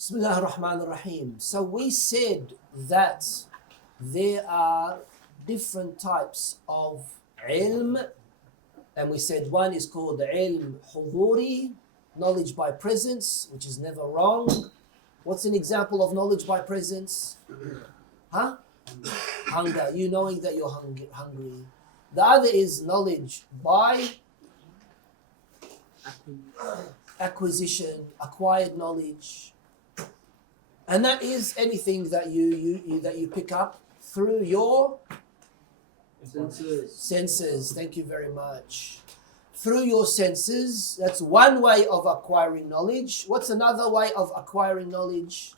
Bismillah ar-Rahman ar-Rahim. So we said that there are different types of ilm, and we said one is called ilm huduri, knowledge by presence, which is never wrong. What's an example of knowledge by presence? Huh? Hunger, you knowing that you're hungry. The other is knowledge by acquisition, acquired knowledge. And that is anything that you pick up through your senses. Thank you very much. Through your senses, that's one way of acquiring knowledge. What's another way of acquiring knowledge?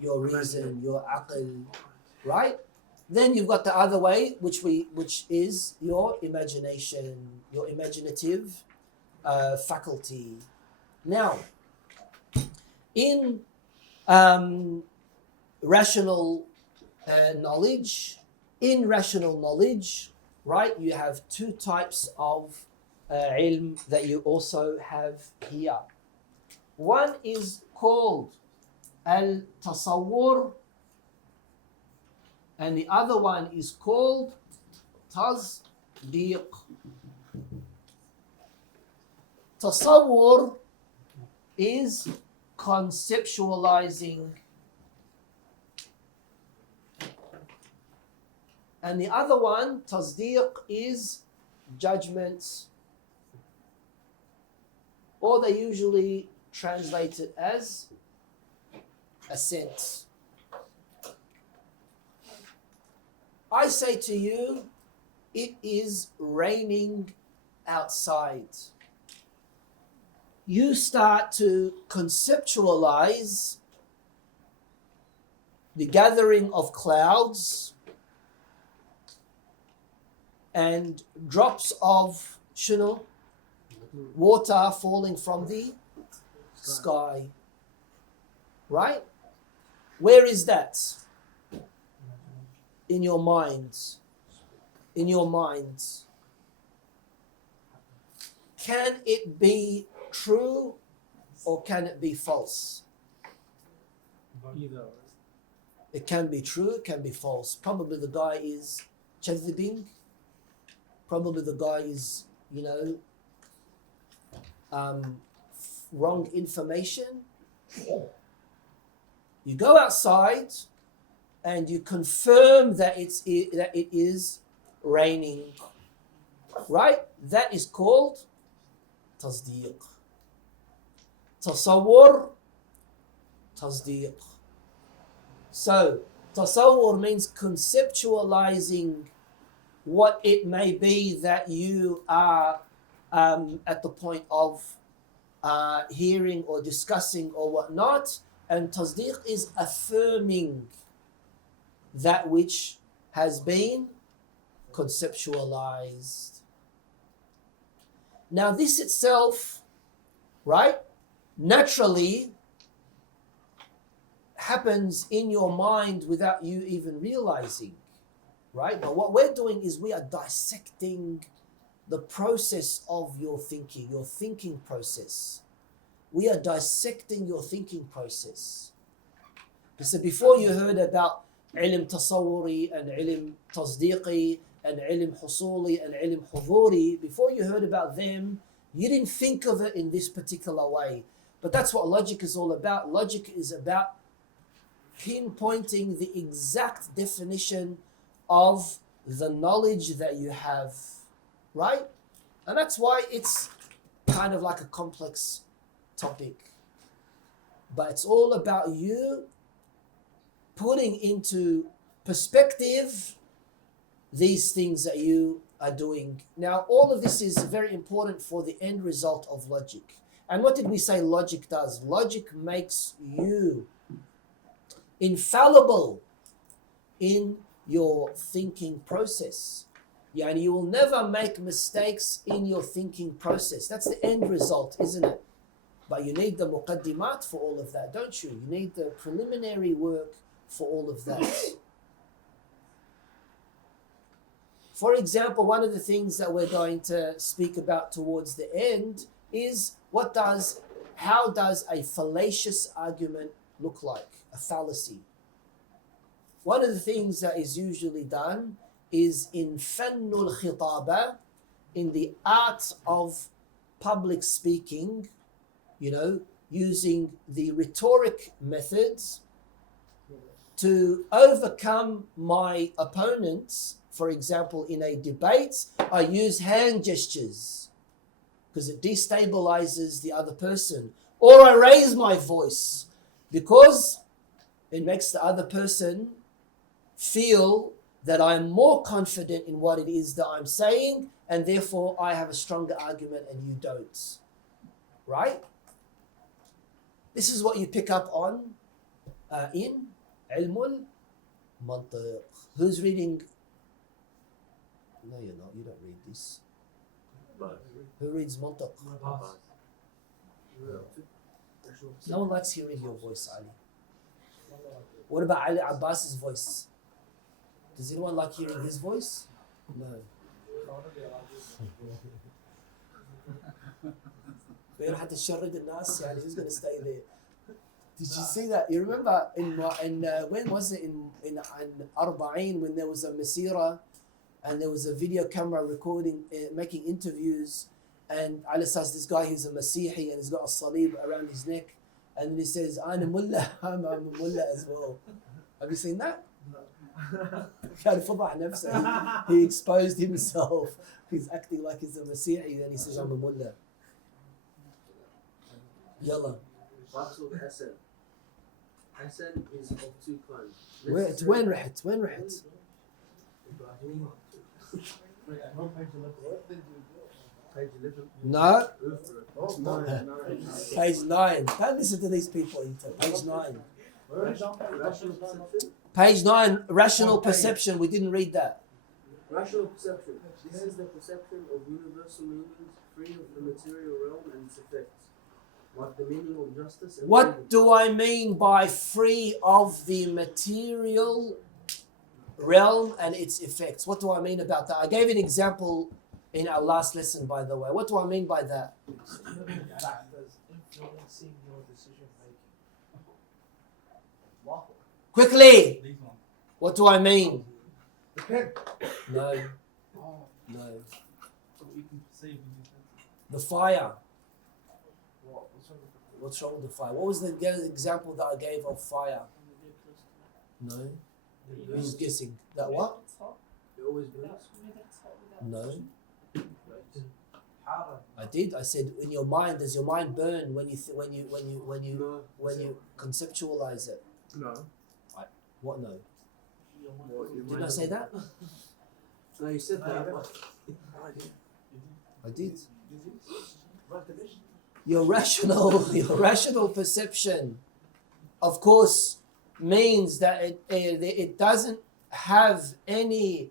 Your reason, your aql, right? Then you've got the other way, which is your imagination, your imaginative faculty. Now, in rational knowledge, right, you have two types of ilm that you also have here. One is called al-tasawwur, and the other one is called tasdiq. Tasawwur is conceptualizing, and the other one, tasdiq, is judgment, or they usually translate it as assent. I say to you, it is raining outside. You start to conceptualize the gathering of clouds and drops of water falling from the sky. Right? Where is that? In your minds. In your minds. Can it be true or can it be false? Either. It can be true, it can be false. Probably the guy is chadhibing. Probably the guy is, wrong information. You go outside and you confirm that it is raining. Right? That is called tasdiq. Tasawwur, tasdiq. So, tasawwur means conceptualizing what it may be that you are at the point of hearing or discussing or whatnot. And tasdiq is affirming that which has been conceptualized. Now this itself, right, naturally happens in your mind without you even realizing, right? But what we're doing is we are dissecting the process of your thinking process. We are dissecting your thinking process. So before you heard about ilm tasawwuri and ilm tasdiqi and ilm husuli and ilm huduri, before you heard about them, you didn't think of it in this particular way. But that's what logic is all about. Logic is about pinpointing the exact definition of the knowledge that you have, right? And that's why it's kind of like a complex topic. But it's all about you putting into perspective these things that you are doing. Now, all of this is very important for the end result of logic. And what did we say logic does? Logic makes you infallible in your thinking process. And you will never make mistakes in your thinking process. That's the end result, isn't it? But you need the muqaddimat for all of that, don't you? You need the preliminary work for all of that. For example, one of the things that we're going to speak about towards the end is what does how does a fallacious argument look like? A fallacy. One of the things that is usually done is in fannul khitaba, in the art of public speaking, using the rhetoric methods to overcome my opponents. For example, in a debate, I use hand gestures because it destabilizes the other person. Or I raise my voice because it makes the other person feel that I'm more confident in what it is that I'm saying, and therefore I have a stronger argument and you don't. Right? This is what you pick up on in al-Mantiq. Who's reading? No, you're not. You don't read this. Who reads Mantiq? No one likes hearing your voice, Ali. What about Ali Abbas's voice? Does anyone like hearing his voice? No. Who's going to stay there? Did you see that? You remember when was it in Arba'in, when there was a Masira and there was a video camera recording, making interviews, and Ali says this guy, he's a Masihi and he's got a salib around his neck, and then he says, I'm a mullah as well. Have you seen that? He exposed himself. He's acting like he's a Masihi, then he says, I'm a mullah. Yalla. Hasan is of two kinds. وين رحت؟ Page 11. No. No. Page 9. Don't listen to these people. Page 9. Rational perception. Page 9, rational perception. We didn't read that. Rational perception. This is the perception of universal meanings free of the material realm and its effects, like the meaning of justice and What freedom. do I mean by free of the material realm and its effects? What do I mean about that? I gave an example in our last lesson, by the way. What do I mean by that? Factors influencing your decision making. Quickly! These ones. What do I mean? No. Oh, No. so you can perceive in your senses. The fire. What? What's wrong with the fire? What was the example that I gave of fire? No. Who's guessing? That what? It always burns. No. I did. I said, in your mind, does your mind burn when you conceptualize it? No. What no? Your Did mind I say that? No, you said that. I did. Your rational perception, of course, means that it doesn't have any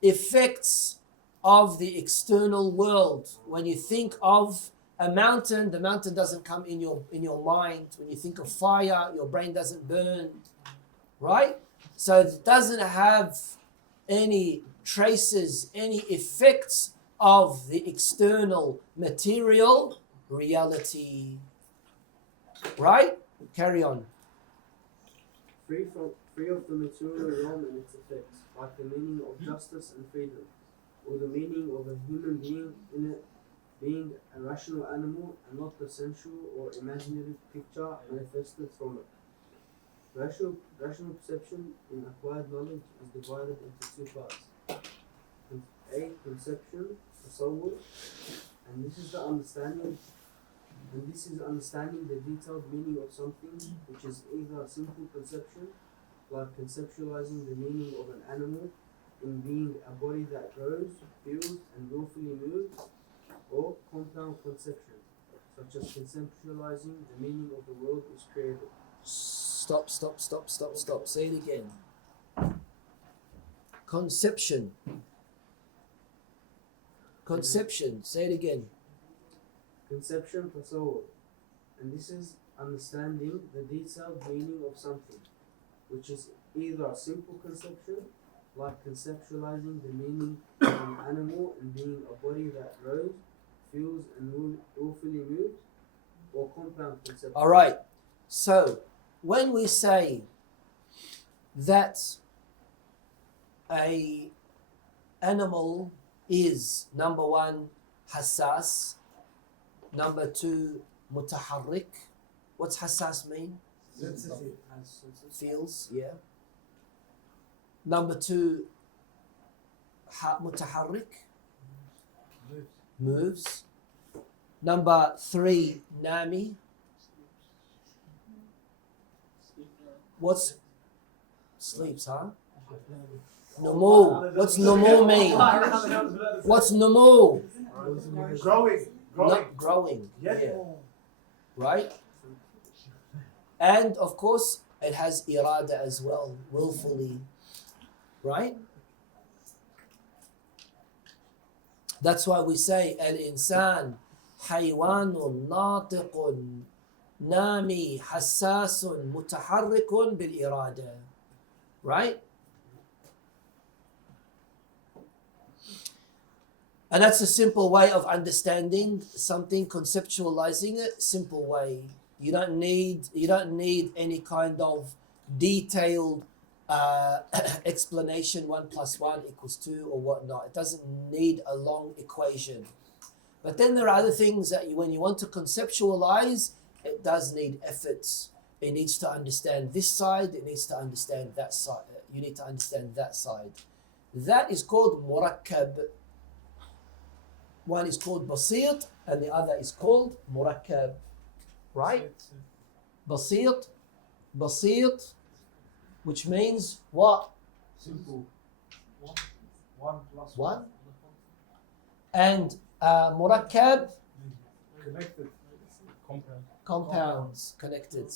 effects of the external world. When you think of a mountain, the mountain doesn't come in your mind. When you think of fire, your brain doesn't burn, right? So it doesn't have any traces, any effects of the external material reality, right? Carry on. Free of the material realm and its effects, like the meaning of justice and freedom, or the meaning of a human being in it being a rational animal and not the sensual or imaginary picture manifested from it. Rational perception in acquired knowledge is divided into two parts. A, conception, tasawwur, and this is understanding the detailed meaning of something, which is either a simple conception, like conceptualizing the meaning of an animal in being a body that grows, feels, and willfully moves, or compound conception, such as conceptualizing the meaning of the world is created. Stop. Say it again. Conception. Say it again. Conception, tasawwur, and this is understanding the detailed meaning of something, which is either a simple conception, like conceptualizing the meaning of an animal and being a body that grows, feels, and willfully moves, or compound conception. All right. So when we say that a animal is number one hassas, number two mutaharrik. What's hassas mean? Sensitive. Feels, yeah. Number two mutaharrik, moves. Number three nami. What's sleeps, huh? Numu. What's numu mean? What's numu? Growing. Not growing. Yes. Yeah. Right? And of course, it has irada as well, willfully. Right? That's why we say al-insan حيوان ناطق نامي حساس متحرك بالإرادة. Right? And that's a simple way of understanding something, conceptualizing it, simple way. You don't need any kind of detailed explanation, 1 + 1 = 2 or whatnot. It doesn't need a long equation. But then there are other things that when you want to conceptualize, it does need efforts. It needs to understand this side, it needs to understand that side. You need to understand that side. That is called murakkab. One is called basit and the other is called murakkab. Right? Basit, which means what? Simple. One plus One. And murakkab, Connected. Compound. compounds, connected.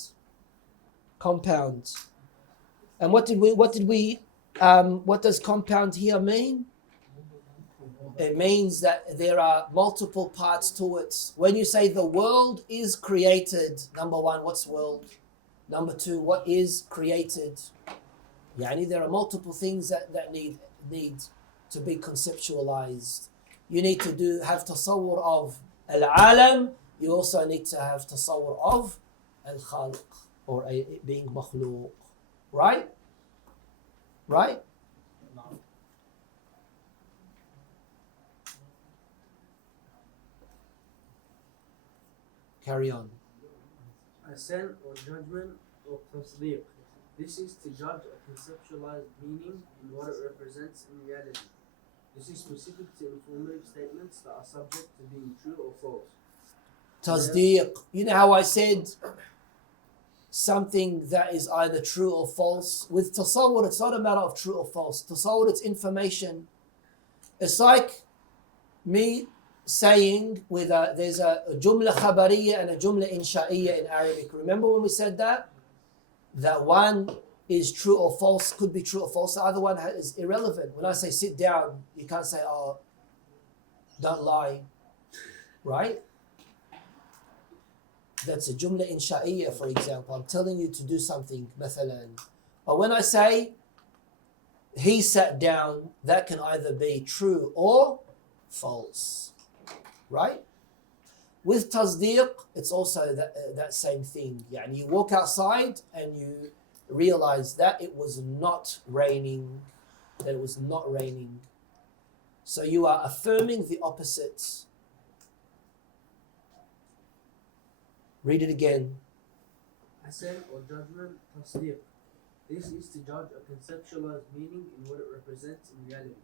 Compounds. And what does compound here mean? It means that there are multiple parts to it. When you say the world is created, number one, what's world? Number two, what is created? Yani there are multiple things that need to be conceptualized. You need to have tasawwur of al-alam. You also need to have tasawwur of al-khaliq, or being makhluq. Right? Right? Carry on. Assent or judgment or tasdeeq. This is to judge a conceptualized meaning in what it represents in reality. This is specific to informative statements that are subject to being true or false. Tasdeeq. You know how I said something that is either true or false? With tasawwur, it's not a matter of true or false. Tasawwur, it's information. It's like me saying there's a jumla khabariya and a jumla insha'iyya in Arabic. Remember when we said that? That one is true or false, could be true or false. The other one is irrelevant. When I say sit down, you can't say, oh, don't lie. Right? That's a jumla insha'iyya, for example. I'm telling you to do something, mathalan. But when I say he sat down, that can either be true or false. Right? With tasdeeq, it's also that same thing. Yani you walk outside and you realize that it was not raining. So you are affirming the opposite. Read it again. Assent or judgment, tasdeeq. This is to judge a conceptualized meaning in what it represents in reality.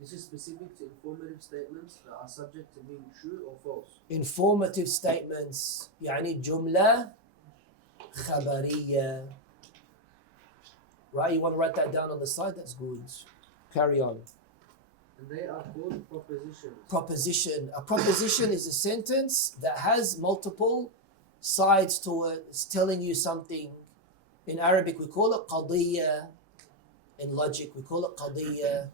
This is specific to informative statements that are subject to being true or false. Informative statements, يعني جملة خبرية. Right, you want to write that down on the side? That's good. Carry on. And they are called propositions. Proposition. A proposition is a sentence that has multiple sides to it. It's telling you something. In Arabic, we call it qadiyya. In logic, we call it qadiyya.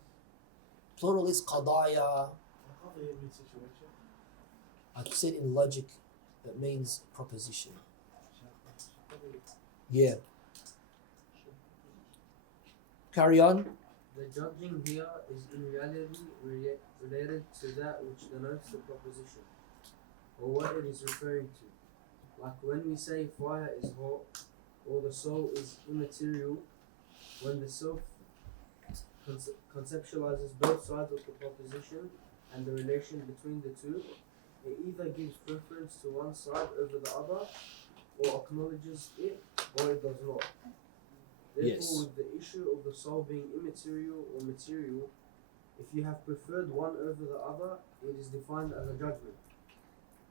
Plural is qadaya. I've said in logic, that means proposition. Yeah. Carry on. The judging here is in reality related to that which denotes the proposition, or what it is referring to. Like when we say fire is hot or the soul is immaterial, when the self conceptualizes both sides of the proposition and the relation between the two, it either gives preference to one side over the other, or acknowledges it, or it does not. Therefore, Yes. with the issue of the soul being immaterial or material, if you have preferred one over the other, it is defined as a judgment.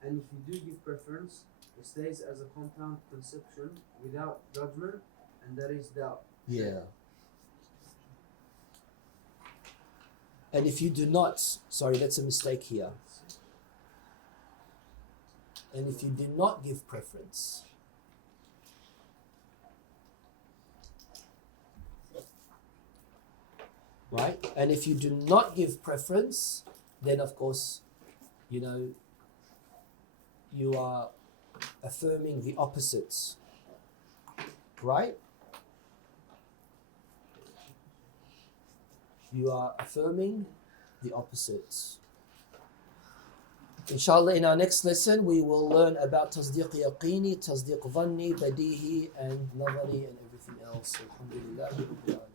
And if you do give preference, it stays as a compound conception without judgment, and that is doubt. Yeah. And if you do not, sorry, that's a mistake here. And if you do not give preference, right? And if you do not give preference, then of course, you know, you are affirming the opposites, right? You are affirming the opposites. Inshallah, in our next lesson, we will learn about tasdiq yaqini, tasdiq dhanni, badihi, and nadari, and everything else. Alhamdulillah.